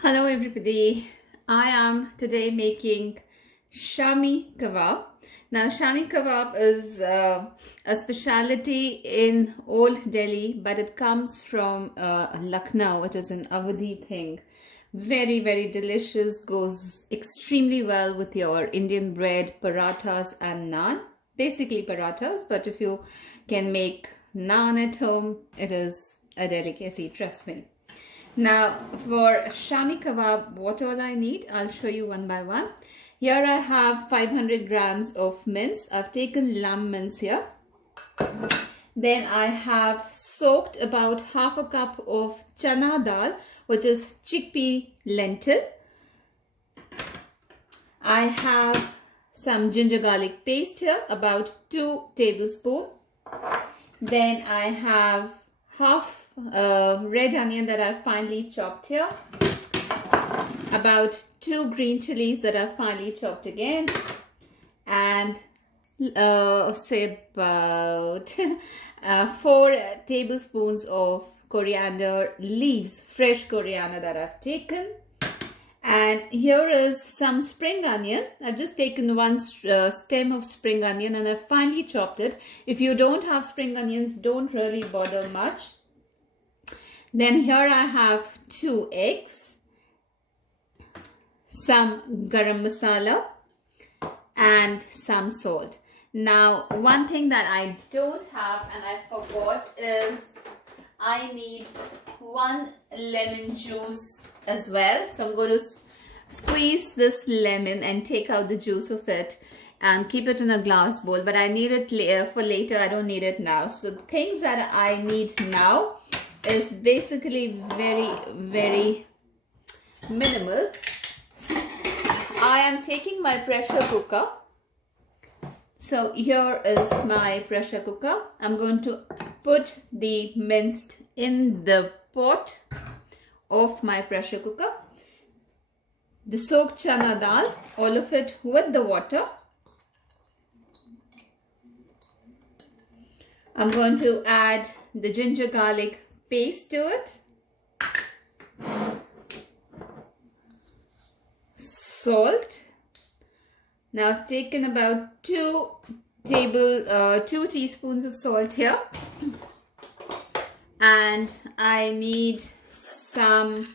Hello everybody, I am today making Shami kebab. Now Shami kebab is a specialty in Old Delhi, but it comes from Lucknow. It is an Awadhi thing. Very delicious, goes extremely well with your Indian bread, parathas and naan. Basically parathas, but if you can make naan at home, it is a delicacy, trust me. Now for Shami kebab, what all I need, I'll show you one by one. Here I have 500 grams of mince. I've taken lamb mince here. Then I have soaked about half a cup of chana dal, which is chickpea lentil. I have some ginger garlic paste here, about 2 tablespoons. Then I have half red onion that I've finely chopped here, about 2 green chilies that I've finely chopped again, and say about 4 tablespoons of coriander leaves, fresh coriander that I've taken. And here is some spring onion. I've just taken one stem of spring onion and I've finely chopped it. If you don't have spring onions, don't really bother much. Then here I have 2 eggs, some garam masala and some salt. Now one thing that I don't have and I forgot is I need 1 lemon juice as well. So I'm going to squeeze this lemon and take out the juice of it and keep it in a glass bowl, but I need it for later. I don't need it now. So the things that I need now is basically very minimal. I am taking my pressure cooker. So here is my pressure cooker. I'm going to put the minced in the pot of my pressure cooker. The soaked chana dal, all of it with the water. I'm going to add the ginger garlic paste to it, salt. Now I've taken about 2 teaspoons of salt here, and I need some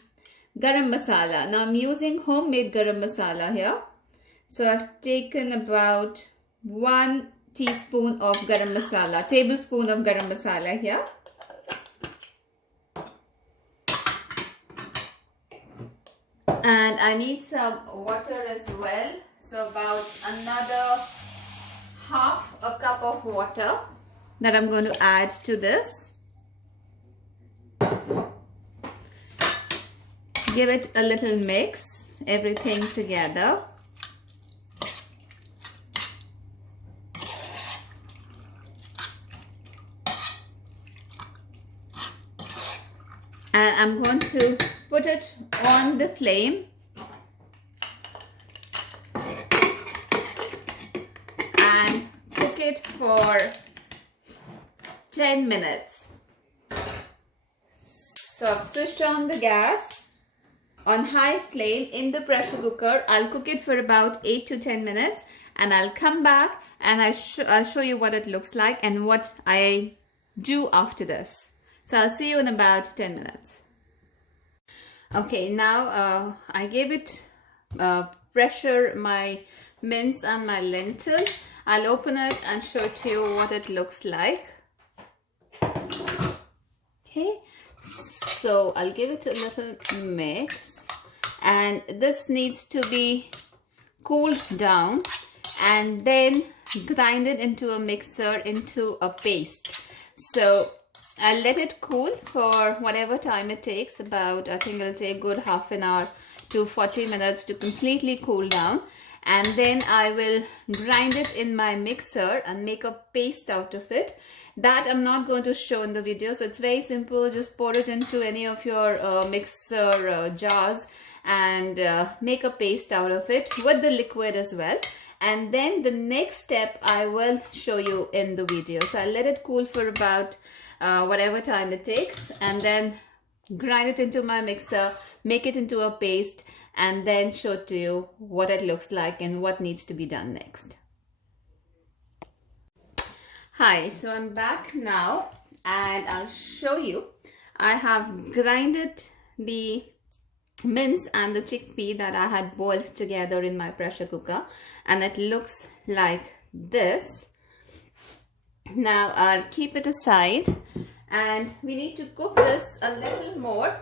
garam masala. Now I'm using homemade garam masala here, so I've taken about 1 teaspoon of garam masala, tablespoon of garam masala here. And I need some water as well. So about another half a cup of water that I'm going to add to this. Give it a little mix, everything together. And I'm going to put it on the flame and cook it for 10 minutes. So I've switched on the gas on high flame in the pressure cooker. I'll cook it for about 8 to 10 minutes and I'll come back and I'll show you what it looks like and what I do after this. So I'll see you in about 10 minutes. Okay, now I gave it pressure, my mince and my lentil. I'll open it and show to you what it looks like. Okay, so I'll give it a little mix, and this needs to be cooled down and then grind it into a mixer, into a paste. So I'll let it cool for whatever time it takes, about, I think it'll take good half an hour to 40 minutes to completely cool down. And then I will grind it in my mixer and make a paste out of it. That I'm not going to show in the video. So it's very simple. Just pour it into any of your mixer jars and make a paste out of it with the liquid as well. And then the next step I will show you in the video. So I'll let it cool for about whatever time it takes, and then grind it into my mixer, make it into a paste, and then show to you what it looks like and what needs to be done next. Hi, so I'm back now and I'll show you. I have grinded the mince and the chickpea that I had boiled together in my pressure cooker, and it looks like this. Now I'll keep it aside, and we need to cook this a little more,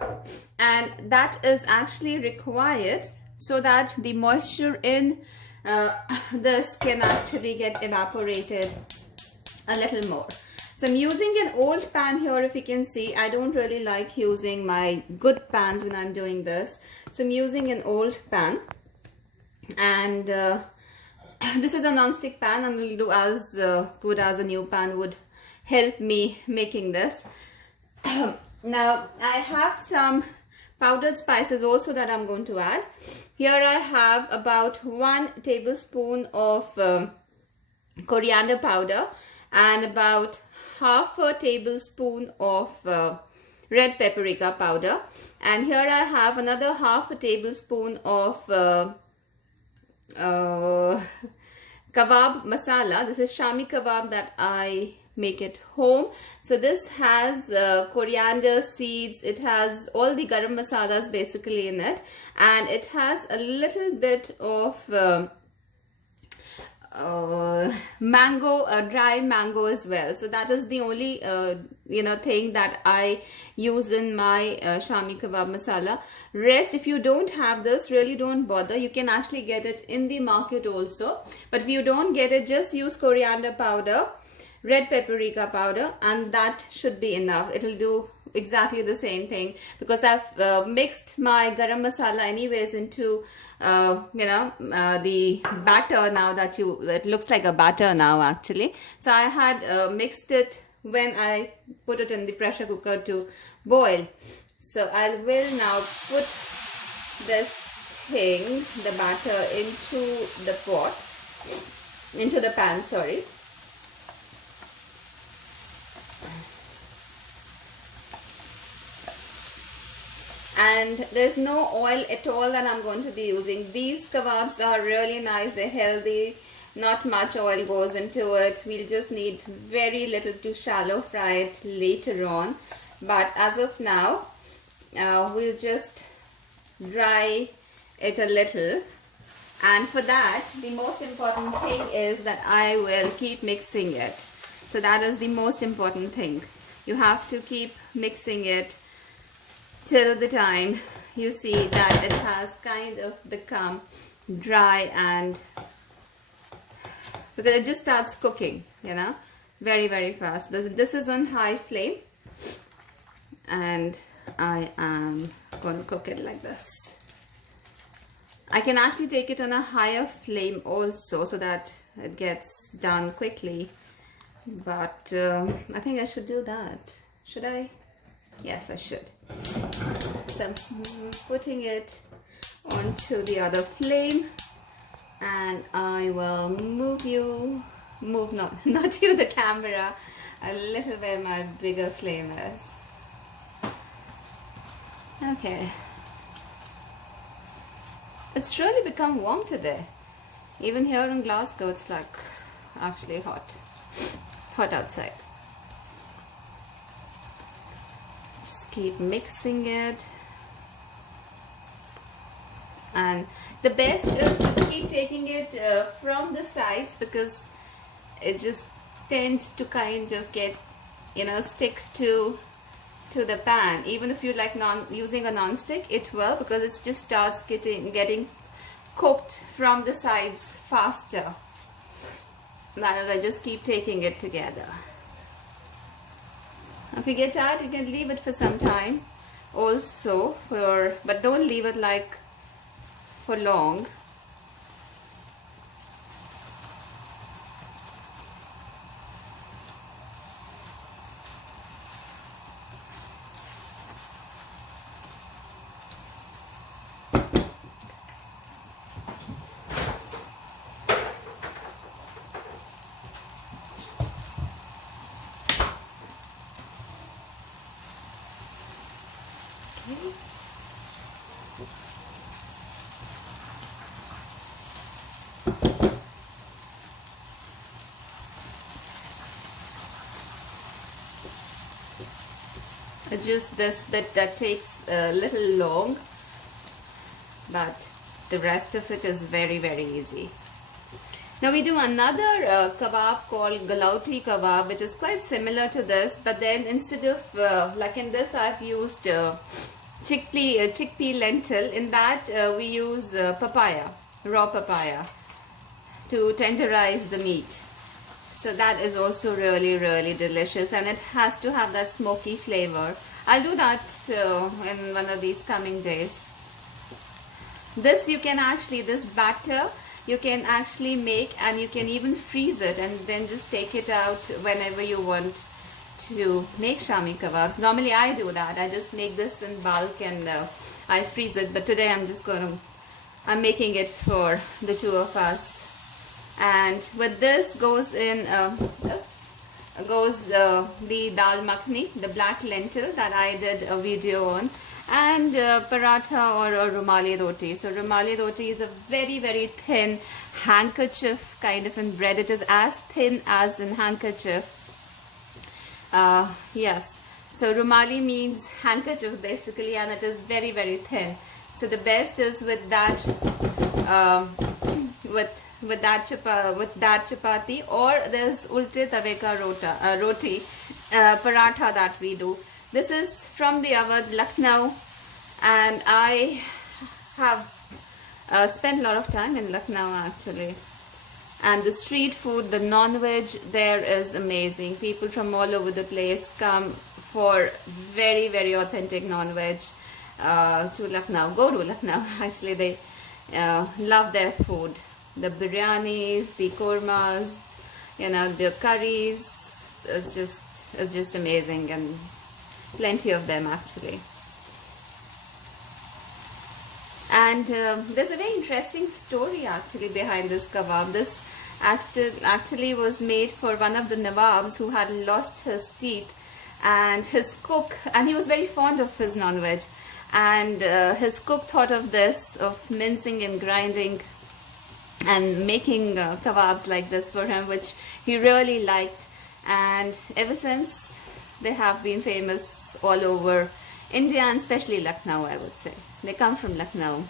and that is actually required so that the moisture in this can actually get evaporated a little more. So I'm using an old pan here. If you can see, I don't really like using my good pans when I'm doing this. So I'm using an old pan, and this is a non-stick pan, and will do as good as a new pan would help me making this. Now I have some powdered spices also that I'm going to add. Here I have about 1 tablespoon of coriander powder and about half a tablespoon of red paprika powder, and here I have another half a tablespoon of kebab masala. This is Shami kebab that I make at home. So this has coriander seeds, it has all the garam masalas basically in it, and it has a little bit of mango, dry mango as well. So that is the only thing that I use in my Shami kebab masala. Rest, if you don't have this, really don't bother. You can actually get it in the market also, but if you don't get it, just use coriander powder, red paprika powder, and that should be enough. It'll do exactly the same thing, because I've mixed my garam masala anyways into the batter. Now that it looks like a batter now actually. So I had mixed it when I put it in the pressure cooker to boil. So I will now put this thing, the batter, into the pan, sorry. And there's no oil at all that I'm going to be using. These kebabs are really nice, they're healthy, not much oil goes into it. We'll just need very little to shallow fry it later on, but as of now we'll just dry it a little. And for that, the most important thing is that I will keep mixing it. So that is the most important thing. You have to keep mixing it till the time you see that it has kind of become dry, and because it just starts cooking, very, very fast. This is on high flame, and I am going to cook it like this. I can actually take it on a higher flame also so that it gets done quickly, but I think I should do that. Should I? Yes, I should. So I'm putting it onto the other flame, and I will not you the camera a little where my bigger flame is. Okay. It's really become warm today. Even here in Glasgow, it's like actually hot outside. Keep mixing it, and the best is to keep taking it from the sides, because it just tends to kind of get stick to the pan. Even if you like using a non-stick, it will, because it just starts getting cooked from the sides faster. But I just keep taking it together. If you get tired, you can leave it for some time also, but don't leave it like for long. It's just this bit that takes a little long, but the rest of it is very, very easy. Now we do another kebab called galauti kebab, which is quite similar to this, but then instead of like in this I've used chickpea lentil. In that we use papaya, raw papaya, to tenderize the meat. So that is also really, really delicious, and it has to have that smoky flavor. I'll do that in one of these coming days. This you can actually, this batter you can actually make, and you can even freeze it and then just take it out whenever you want to make Shami kebabs. Normally I do that. I just make this in bulk and I freeze it. But today I'm making it for the two of us. And with this goes in, the dal makhni, the black lentil that I did a video on, and paratha or rumali roti. So rumali roti is a very, very thin handkerchief kind of in bread. It is as thin as in handkerchief. Yes, so rumali means handkerchief basically, and it is very, very thin. So the best is with that with that chapati, or there's ulte tawe ka roti paratha that we do. This is from the Awadh, Lucknow, and I have spent a lot of time in Lucknow actually. And the street food, the non-veg there is amazing. People from all over the place come for very, very authentic non-veg to Lucknow. Go to Lucknow. Actually, they love their food. The biryanis, the kormas, the curries. It's just amazing, and plenty of them actually. And there's a very interesting story actually behind this kebab. This actually was made for one of the Nawabs who had lost his teeth, and his cook, and he was very fond of his non-veg, and his cook thought of this, of mincing and grinding and making kebabs like this for him, which he really liked, and ever since they have been famous all over India, and especially Lucknow, I would say. They come from Lucknow.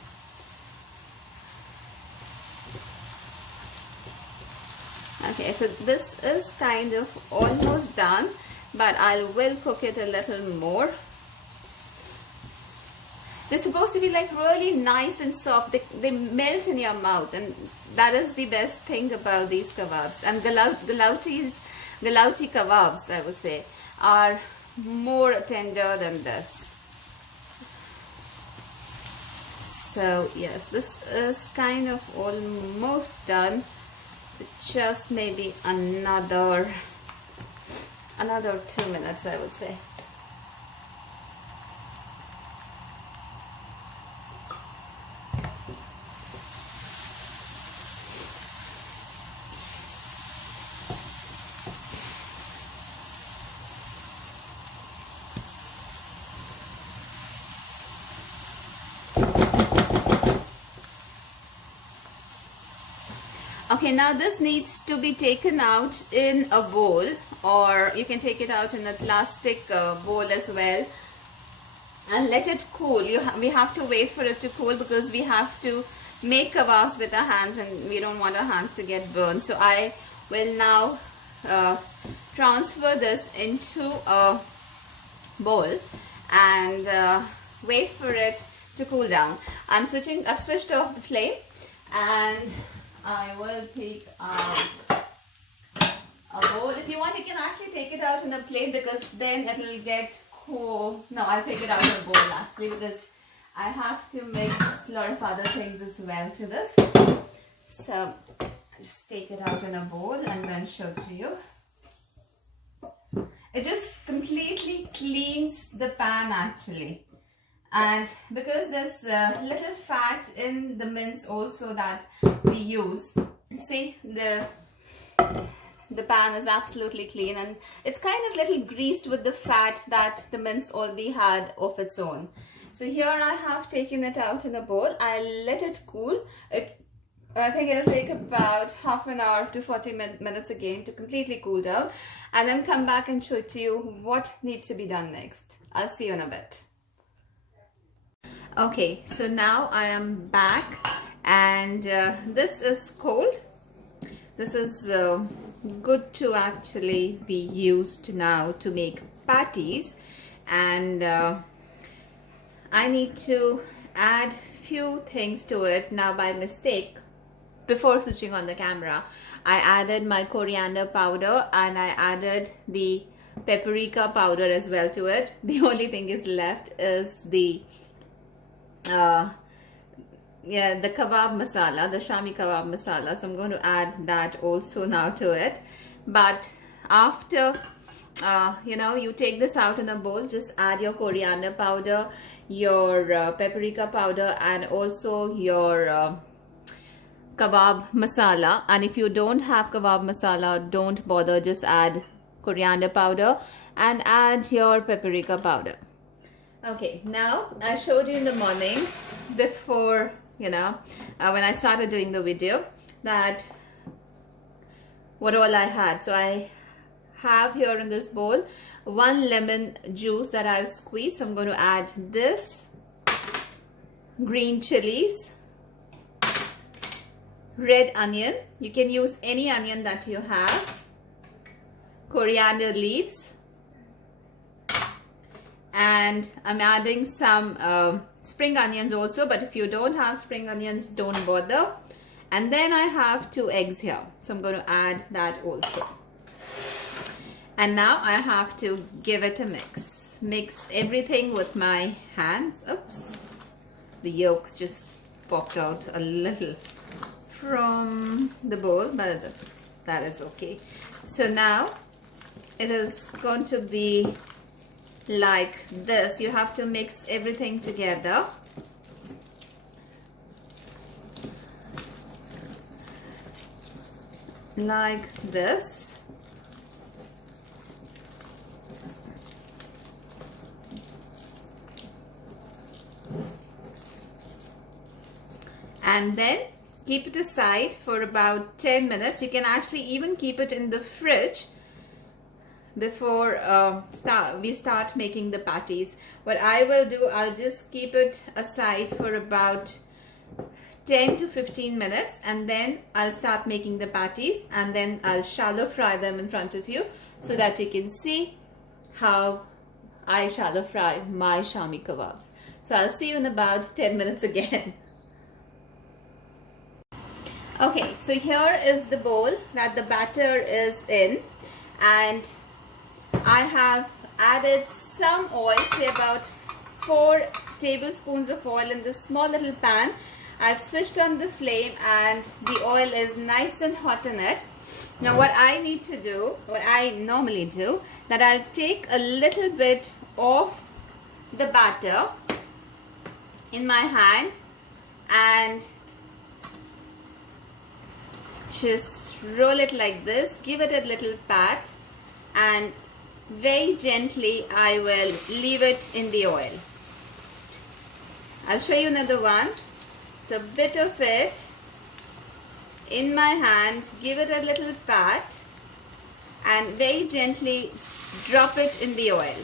Okay, so this is kind of almost done, but I will cook it a little more. They're supposed to be like really nice and soft. They melt in your mouth, and that is the best thing about these kebabs. And galauti kebabs, I would say, are more tender than this. So yes, this is kind of almost done. Just maybe another 2 minutes, I would say. Okay, now this needs to be taken out in a bowl, or you can take it out in a plastic bowl as well, and let it cool. We have to wait for it to cool, because we have to make kebabs with our hands, and we don't want our hands to get burned. So I will now transfer this into a bowl and wait for it to cool down. I've switched off the flame, and I will take out a bowl. If you want, you can actually take it out in a plate, because then it will get cool. No, I'll take it out in a bowl actually, because I have to mix a lot of other things as well to this. So I'll just take it out in a bowl and then show it to you. It just completely cleans the pan actually. And because there's little fat in the mince also that we use, see, the pan is absolutely clean, and it's kind of little greased with the fat that the mince already had of its own. So here I have taken it out in a bowl. I'll let it cool. I think it'll take about half an hour to 40 minutes again to completely cool down, and then come back and show it to you what needs to be done next. I'll see you in a bit. Okay, so now I am back, and this is cold. This is good to actually be used now to make patties, and I need to add few things to it. Now by mistake, before switching on the camera, I added my coriander powder and I added the paprika powder as well to it. The only thing is left is the kebab masala, the Shami kebab masala. So I'm going to add that also now to it. But after you take this out in a bowl, just add your coriander powder, your paprika powder, and also your kebab masala. And if you don't have kebab masala, don't bother, just add coriander powder and add your paprika powder. Okay, now I showed you in the morning before when I started doing the video, that what all I had. So I have here in this bowl 1 lemon juice that I've squeezed. So I'm going to add this, green chilies, red onion, you can use any onion that you have, coriander leaves, and I'm adding some spring onions also, but if you don't have spring onions, don't bother. And then I have 2 eggs here, so I'm going to add that also. And now I have to give it a mix everything with my hands. Oops, the yolks just popped out a little from the bowl, but that is okay. So now it is going to be like this. You have to mix everything together. Like this. And then keep it aside for about 10 minutes. You can actually even keep it in the fridge before we start making the patties. What I will do, I'll just keep it aside for about 10 to 15 minutes, and then I'll start making the patties, and then I'll shallow fry them in front of you so that you can see how I shallow fry my Shami kebabs. So I'll see you in about 10 minutes again. Okay, so here is the bowl that the batter is in, and I have added some oil, say about 4 tablespoons of oil in this small little pan. I've switched on the flame and the oil is nice and hot in it. Now what I need to do, what I normally do, that I'll take a little bit of the batter in my hand and just roll it like this, give it a little pat, and very gently I will leave it in the oil. I'll show you another one. So a bit of it in my hand, give it a little pat, and very gently drop it in the oil.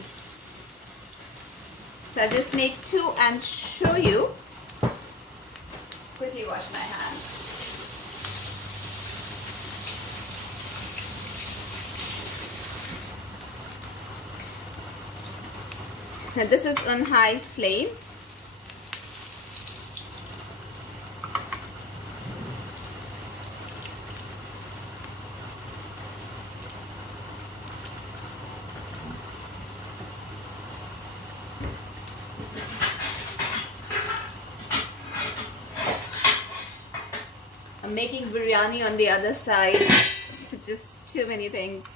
So I'll just make 2 and show you. Quickly wash my hands. Now this is on high flame. I'm making biryani on the other side. Just too many things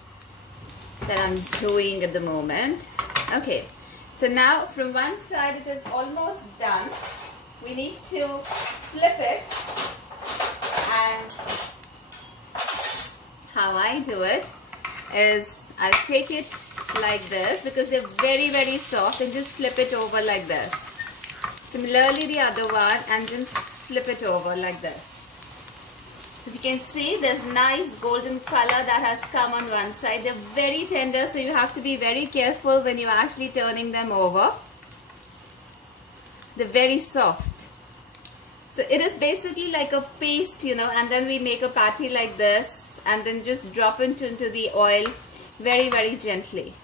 that I'm doing at the moment. Okay. So now from one side it is almost done. We need to flip it, and how I do it is I'll take it like this because they're very, very soft, and just flip it over like this. Similarly the other one, and just flip it over like this. So you can see there's nice golden color that has come on one side. They're very tender, so you have to be very careful when you're actually turning them over. They're very soft. So it is basically like a paste, you know, and then we make a patty like this and then just drop it into the oil very, very gently.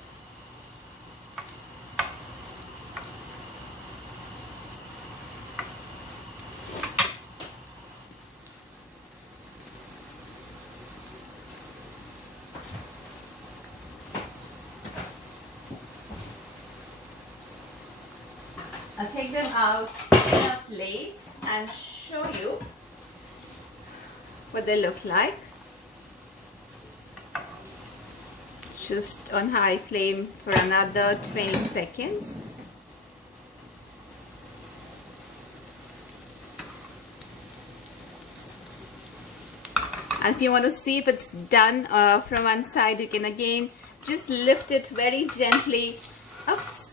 I'll take them out in a plate and show you what they look like. Just on high flame for another 20 seconds. And if you want to see if it's done from one side, you can again just lift it very gently. Oops.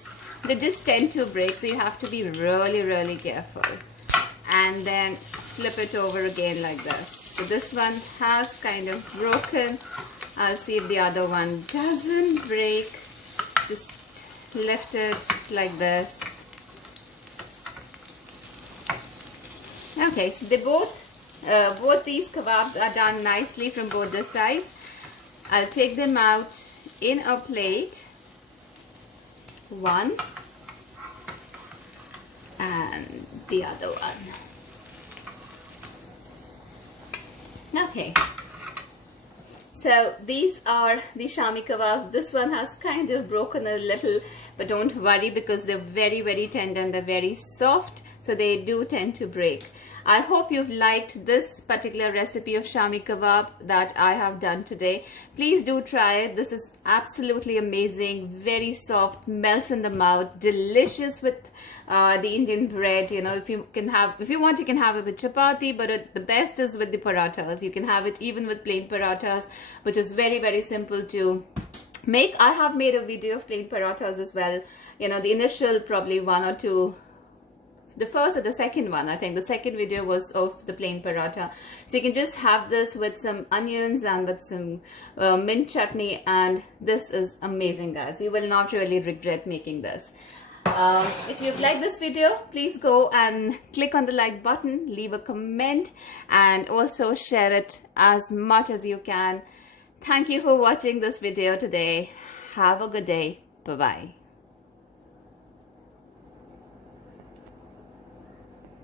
They just tend to break, so you have to be really, really careful. And then flip it over again like this. So this one has kind of broken. I'll see if the other one doesn't break. Just lift it like this. Okay, so they both these kebabs are done nicely from both the sides. I'll take them out in a plate. One and the other one. Okay, so these are the Shami kebabs. This one has kind of broken a little, but don't worry because they're very, very tender and they're very soft, so they do tend to break. I hope you've liked this particular recipe of Shami kebab that I have done today. Please do try it. This is absolutely amazing, very soft, melts in the mouth, delicious with the Indian bread. You know, if you want, you can have it with chapati, but the best is with the parathas. You can have it even with plain parathas, which is very, very simple to make. I have made a video of plain parathas as well. You know, the initial probably one or two. The first or the second one, I think the second video was of the plain paratha. So you can just have this with some onions and with some mint chutney, and this is amazing, guys. You will not really regret making this. If you've liked this video, please go and click on the like button, leave a comment, and also share it as much as you can. Thank you for watching this video today. Have a good day. Bye-bye.